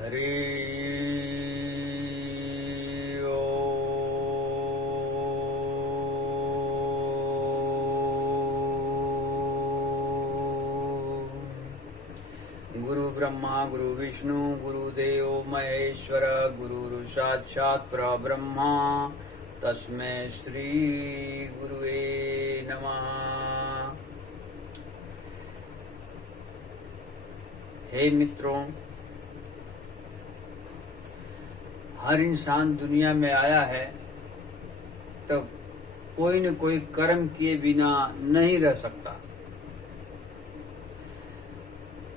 हरि गुरु ब्रह्मा गुरु विष्णु गुरुदेव महेश्वर गुरु साक्षात् परब्रह्मा तस्मै श्री गुरुवे नमः। हे मित्रों, हर इंसान दुनिया में आया है तो कोई न कोई कर्म किए बिना नहीं रह सकता।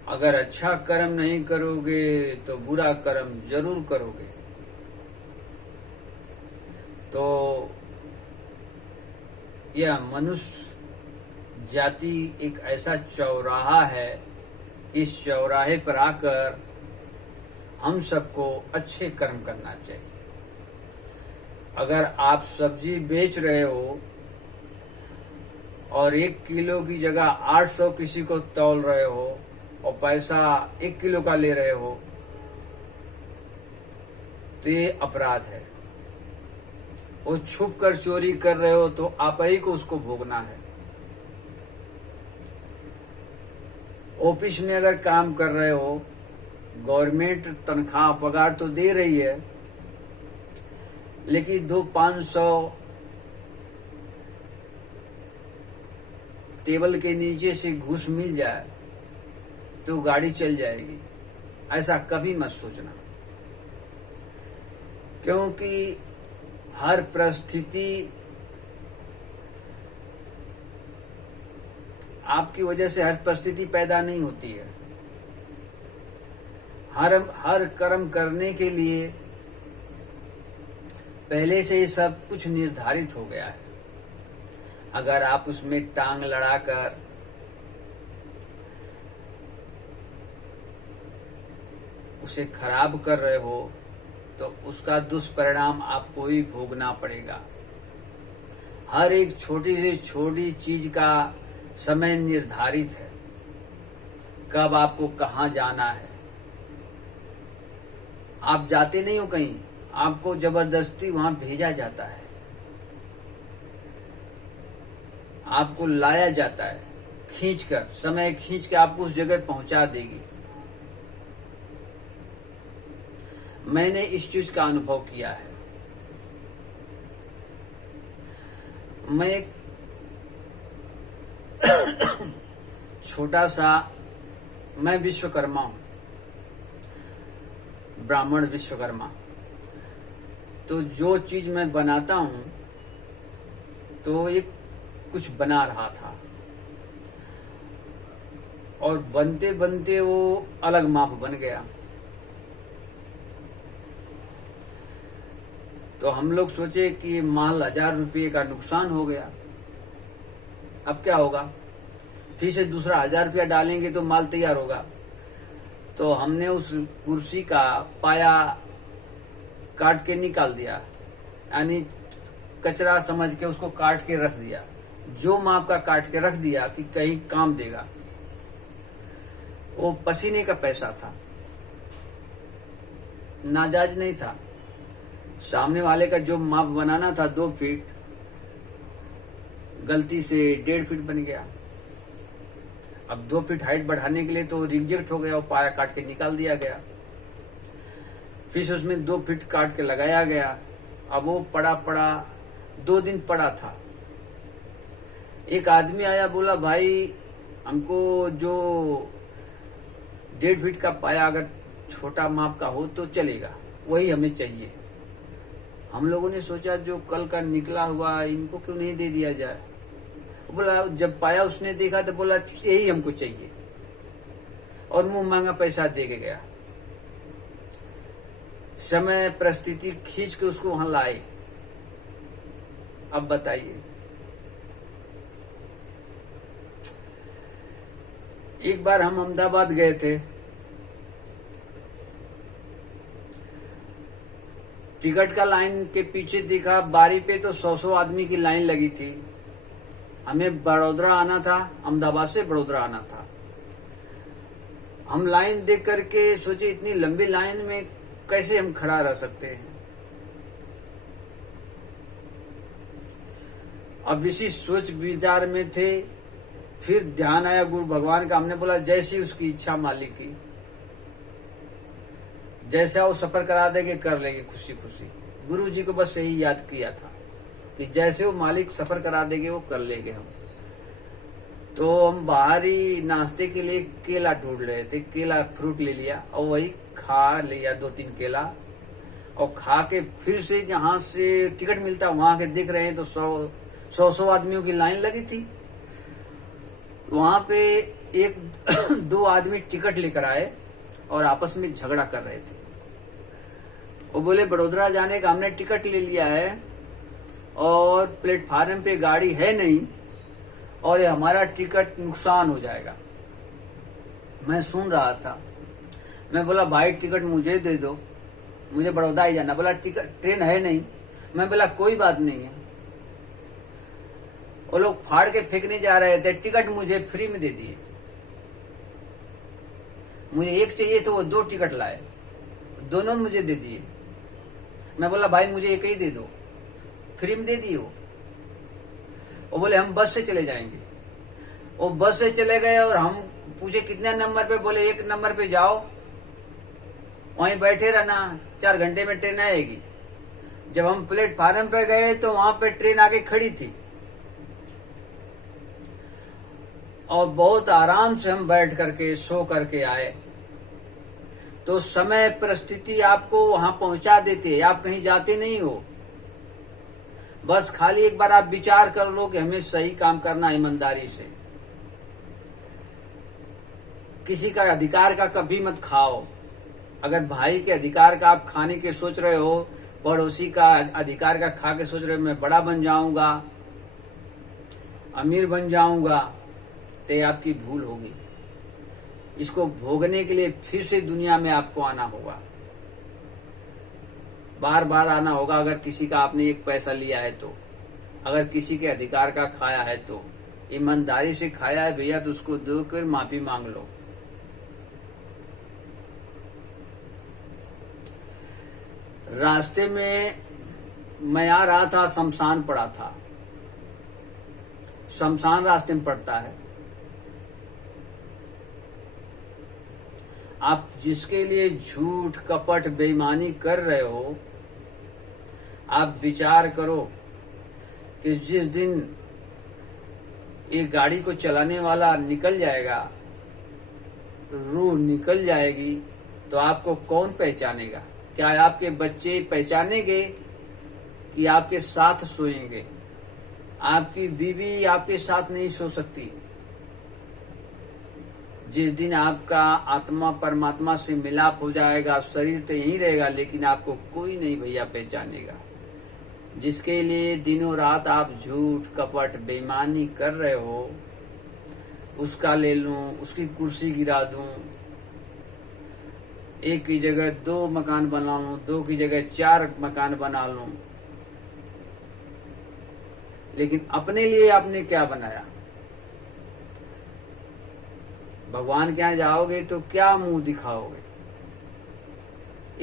अगर अच्छा कर्म नहीं करोगे तो बुरा कर्म जरूर करोगे। तो यह मनुष्य जाति एक ऐसा चौराहा है, इस चौराहे पर आकर हम सबको अच्छे कर्म करना चाहिए। अगर आप सब्जी बेच रहे हो और 1 किलो की जगह 800 किसी को तौल रहे हो और पैसा 1 किलो का ले रहे हो तो ये अपराध है। वो छुप कर चोरी कर रहे हो तो आप ही को उसको भोगना है। ऑफिस में अगर काम कर रहे हो, गवर्नमेंट तनख्वाह पगार तो दे रही है, लेकिन 200-500 टेबल के नीचे से घूस मिल जाए तो गाड़ी चल जाएगी। ऐसा कभी मत सोचना, क्योंकि हर परिस्थिति आपकी वजह से हर परिस्थिति पैदा नहीं होती है। हर कर्म करने के लिए पहले से ही सब कुछ निर्धारित हो गया है। अगर आप उसमें टांग लड़ाकर उसे खराब कर रहे हो तो उसका दुष्परिणाम आपको ही भोगना पड़ेगा। हर एक छोटी से छोटी चीज का समय निर्धारित है, कब आपको कहाँ जाना है। आप जाते नहीं हो कहीं, आपको जबरदस्ती वहां भेजा जाता है, आपको लाया जाता है खींचकर, समय खींच के आपको उस जगह पहुंचा देगी। मैंने इस चीज का अनुभव किया है। मैं एक छोटा सा, मैं विश्वकर्मा हूं, ब्राह्मण विश्वकर्मा। तो जो चीज मैं बनाता हूं तो एक कुछ बना रहा था और बनते बनते वो अलग माप बन गया। तो हम लोग सोचे कि माल 1000 रुपये का नुकसान हो गया। अब क्या होगा, फिर से दूसरा 1000 रुपया डालेंगे तो माल तैयार होगा। तो हमने उस कुर्सी का पाया काट के निकाल दिया, यानी कचरा समझ के उसको काट के रख दिया। जो माप का काट के रख दिया कि कहीं काम देगा। वो पसीने का पैसा था, नाजायज नहीं था। सामने वाले का जो माप बनाना था 2 फीट, गलती से 1.5 फीट बन गया। अब 2 फीट हाइट बढ़ाने के लिए तो रिजेक्ट हो गया, वो पाया काट के निकाल दिया गया। फिर उसमें 2 फीट काट के लगाया गया। अब वो पड़ा 2 दिन पड़ा था। एक आदमी आया, बोला भाई हमको जो 1.5 फीट का पाया अगर छोटा माप का हो तो चलेगा, वही हमें चाहिए। हम लोगों ने सोचा जो कल का निकला हुआ इनको क्यों नहीं दे दिया जाए। बोला, जब पाया उसने देखा तो बोला यही हमको चाहिए, और मुंह मांगा पैसा दे के गया। समय परिस्थिति खींच के उसको वहां लाए। अब बताइए, एक बार हम अहमदाबाद गए थे। टिकट का लाइन के पीछे देखा, बारी पे तो 100 आदमी की लाइन लगी थी। हमें बड़ोदरा आना था, अहमदाबाद से बड़ोदरा आना था। हम लाइन देख करके सोचे इतनी लंबी लाइन में कैसे हम खड़ा रह सकते हैं। अब इसी सोच विचार में थे, फिर ध्यान आया गुरु भगवान का। हमने बोला जैसी उसकी इच्छा मालिक की, जैसा वो सफर करा देंगे कर लेंगे खुशी खुशी। गुरु जी को बस यही याद किया था कि जैसे वो मालिक सफर करा देंगे वो कर लेंगे हम। तो हम बाहरी नाश्ते के लिए केला ढूंढ रहे थे, केला फ्रूट ले लिया और वही खा लिया 2-3 केला, और खा के फिर से जहां से टिकट मिलता वहां के देख रहे हैं तो 100 आदमियों की लाइन लगी थी। वहां पे 1-2 आदमी टिकट लेकर आए और आपस में झगड़ा कर रहे थे। वो बोले बड़ोदरा जाने का हमने टिकट ले लिया है और प्लेटफार्म पे गाड़ी है नहीं और ये हमारा टिकट नुकसान हो जाएगा। मैं सुन रहा था, मैं बोला भाई टिकट मुझे दे दो, मुझे बड़ौदा ही जाना। बोला टिकट ट्रेन है नहीं। मैं बोला कोई बात नहीं है। वो लोग फाड़ के फेंकने जा रहे थे, टिकट मुझे फ्री में दे दिए। मुझे एक चाहिए तो वो 2 टिकट लाए, दोनों मुझे दे दिए। मैं बोला भाई मुझे एक ही दे दो, फ्री में दे दिए वो बोले हम बस से चले जाएंगे। वो बस से चले गए और हम पूछे कितने नंबर पे, बोले 1 नंबर पे जाओ, वहीं बैठे रहना, 4 घंटे में ट्रेन आएगी। जब हम प्लेटफार्म पे गए तो वहां पे ट्रेन आके खड़ी थी और बहुत आराम से हम बैठ करके सो करके आए। तो समय परिस्थिति आपको वहां पहुंचा देती है, आप कहीं जाते नहीं हो। बस खाली एक बार आप विचार कर लो कि हमें सही काम करना ईमानदारी से। किसी का अधिकार का कभी मत खाओ। अगर भाई के अधिकार का आप खाने के सोच रहे हो, पड़ोसी का अधिकार का खा के सोच रहे हो मैं बड़ा बन जाऊंगा, अमीर बन जाऊंगा, तो ये आपकी भूल होगी। इसको भोगने के लिए फिर से दुनिया में आपको आना होगा, बार बार आना होगा। अगर किसी का आपने 1 पैसा लिया है तो, अगर किसी के अधिकार का खाया है तो, ईमानदारी से खाया है भैया तो उसको दो कर माफी मांग लो। रास्ते में मैं आ रहा था, शमशान पड़ा था। शमशान रास्ते में पड़ता है। आप जिसके लिए झूठ कपट बेईमानी कर रहे हो, आप विचार करो कि जिस दिन एक गाड़ी को चलाने वाला निकल जाएगा, रूह निकल जाएगी, तो आपको कौन पहचानेगा? क्या आपके बच्चे पहचानेंगे कि आपके साथ सोएंगे? आपकी बीवी आपके साथ नहीं सो सकती। जिस दिन आपका आत्मा परमात्मा से मिलाप हो जाएगा, शरीर तो यहीं रहेगा लेकिन आपको कोई नहीं भैया पहचानेगा। जिसके लिए दिनों रात आप झूठ कपट बेईमानी कर रहे हो, उसका ले लूं, उसकी कुर्सी गिरा दूं, 1 की जगह 2 मकान बना लूं, 2 की जगह 4 मकान बना लूं, लेकिन अपने लिए आपने क्या बनाया? भगवान के यहाँ जाओगे तो क्या मुंह दिखाओगे?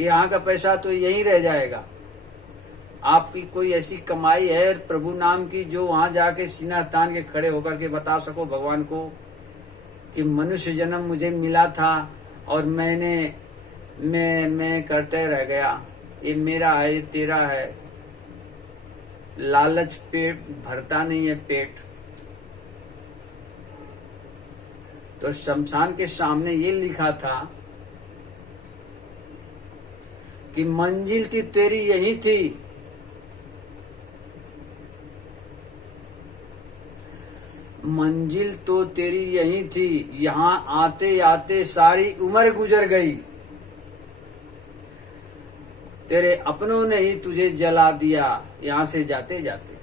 यहाँ का पैसा तो यहीं रह जाएगा। आपकी कोई ऐसी कमाई है प्रभु नाम की जो वहां जाके सीना तान के खड़े होकर के बता सको भगवान को कि मनुष्य जन्म मुझे मिला था और मैं करते रह गया, ये मेरा है, ये तेरा है। लालच पेट भरता नहीं है पेट। तो शमशान के सामने ये लिखा था कि मंजिल थी तेरी यही थी, मंजिल तो तेरी यही थी, यहां आते आते सारी उम्र गुजर गई, तेरे अपनों ने ही तुझे जला दिया यहां से जाते जाते।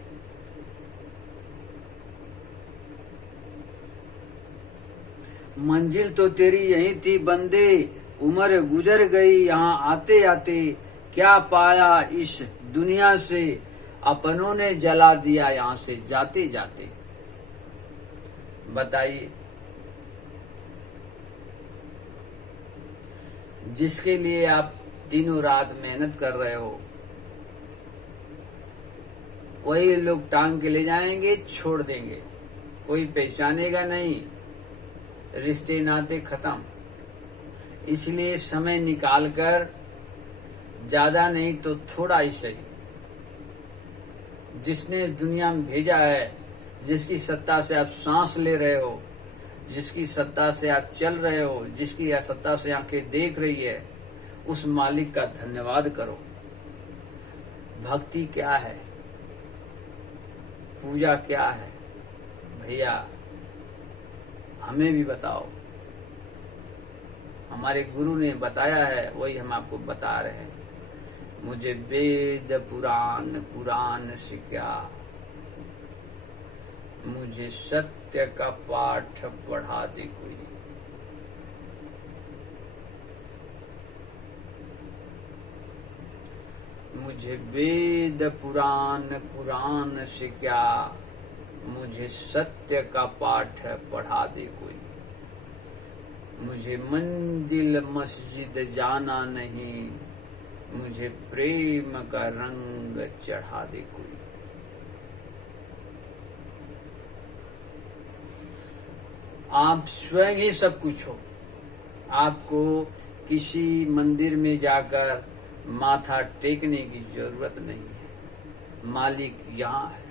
मंजिल तो तेरी यही थी बंदे, उम्र गुजर गई यहाँ आते आते, क्या पाया इस दुनिया से, अपनों ने जला दिया यहाँ से जाते जाते। बताइए, जिसके लिए आप दिनों रात मेहनत कर रहे हो, वही लोग टांग के ले जाएंगे, छोड़ देंगे, कोई पहचानेगा नहीं, रिश्ते नाते खत्म। इसलिए समय निकालकर, ज्यादा नहीं तो थोड़ा ही सही, जिसने इस दुनिया में भेजा है, जिसकी सत्ता से आप सांस ले रहे हो, जिसकी सत्ता से आप चल रहे हो, जिसकी सत्ता से आंखें देख रही है, उस मालिक का धन्यवाद करो। भक्ति क्या है, पूजा क्या है, भैया हमें भी बताओ। हमारे गुरु ने बताया है, वही हम आपको बता रहे हैं। मुझे वेद पुराण कुरान से क्या, मुझे सत्य का पाठ पढ़ा दे कोई। मुझे वेद पुराण कुरान से क्या, मुझे सत्य का पाठ पढ़ा दे कोई। मुझे मंदिर मस्जिद जाना नहीं, मुझे प्रेम का रंग चढ़ा दे कोई। आप स्वयं ही सब कुछ हो। आपको किसी मंदिर में जाकर माथा टेकने की जरूरत नहीं है। मालिक यहाँ है।